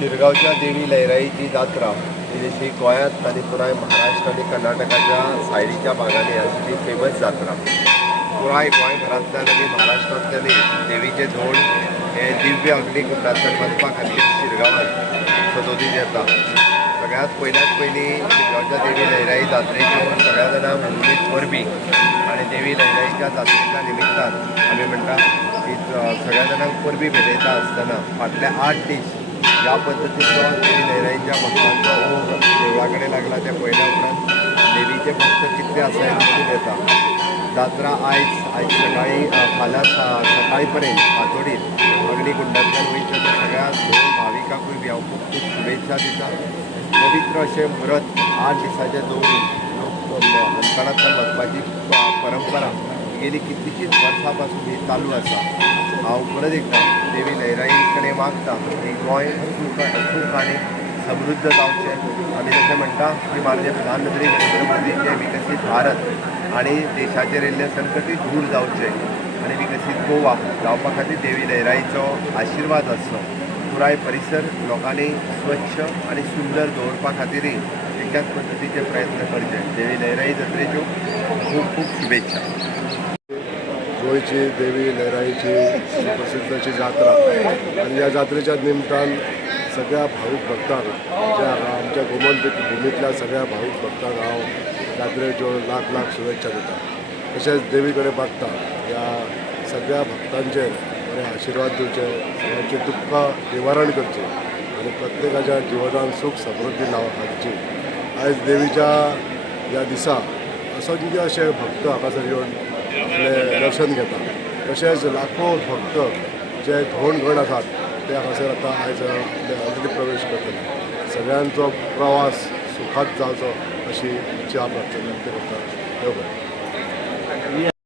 शिरगावच्या देवी लयराईची जात्रा ही जशी गोंयांत आनी पुराय महाराष्ट्र आनी कर्नाटकाच्या सायडीच्या भागांनी अशी फेमस जात्रा. पुराय गोंयभरांतल्यान आनी महाराष्ट्रांतल्यानय देवीचे धोंड हे दिव्य अग्निकुंडांतल्यान वचपा खातीर शिरगांवांत सजोवनीत येता. सगळ्यांत पयली शिरगांवच्या देवी लयराई जात्रेच्यो सगळ्या जाणांक उर्मीत वरवीं आनी देवी लयराईच्या जात्रेच्या निमित्तान आमी म्हणटा की सगळ्या जाणांक परबीं भेटयता आसतना फाटले 8 दीस ज्या पद्दतीचो देवी लयराईच्या भक्तांचो ओघ देवळा कडेन लागला ते पळयल्या उपरांत देवीचे भक्त कितले आसा हें दिसून येता. जात्रा आयज सकाळी फाल्यां सकाळी पर्यंत फांतोडेर अग्निकुंडांतल्यान वयता त्या सगळ्या भाविकांकूय हांव खूब खूब शुभेच्छा दिता. पवित्र अशें व्रत 8 दिसांचें दवरून लोक अंतरांतल्यान वचपाची परंपरा गेली कितलीशींच वर्सां पासून ही चालू आसा. हांव परत एकदा देवी लयराई कडेन मागता की गोंय सूख आनी समृद्ध जावचें. आमी जशें म्हणटा की माननीय प्रधानमंत्री नरेंद्र मोदीचे विकसीत भारत आनी देशाचेर येयल्ले संकटी दूर जावचे आनी विकसीत गोवा जावपा खातीर देवी लयराईचो आशिर्वाद आसचो. पुराय परिसर लोकांनी स्वच्छ आनी सुंदर दवरपा खातीरय एकाच पद्दतीचे प्रयत्न करचे. देवी लयराई जात्रेच्यो खूब खूब शुभेच्छा. गोंयची देवी लयराईची प्रसिद्ध अशी जात्रा आणि या जात्रेच्या निमतान सगळ्या भावीक भक्तांक जे आमच्या गोमंतक भुमींतल्या सगळ्या भावीक भक्तांक हांव जात्रेच्यो लाख लाख शुभेच्छा दिता. तशेंच देवी कडेन मागता ह्या सगळ्या भक्तांचेर बरे आशिर्वाद दिवचे, सगळ्यांचे दुख्ख निवारण करचे आणि प्रत्येकाच्या जिवनात सुख समृद्धी हाडची. आयज देवीच्या ह्या दिसा असंख्य असे भक्त हांगासर येवन आपले दर्शन घेता. तशेंच लाखो भक्त जे धोंड गण आसात ते हांगासर आतां आयज अग्नी प्रवेश करतले. सगळ्यांचो प्रवास सुखात जावचो अशी इच्छा व्यक्त करता. देव बरें.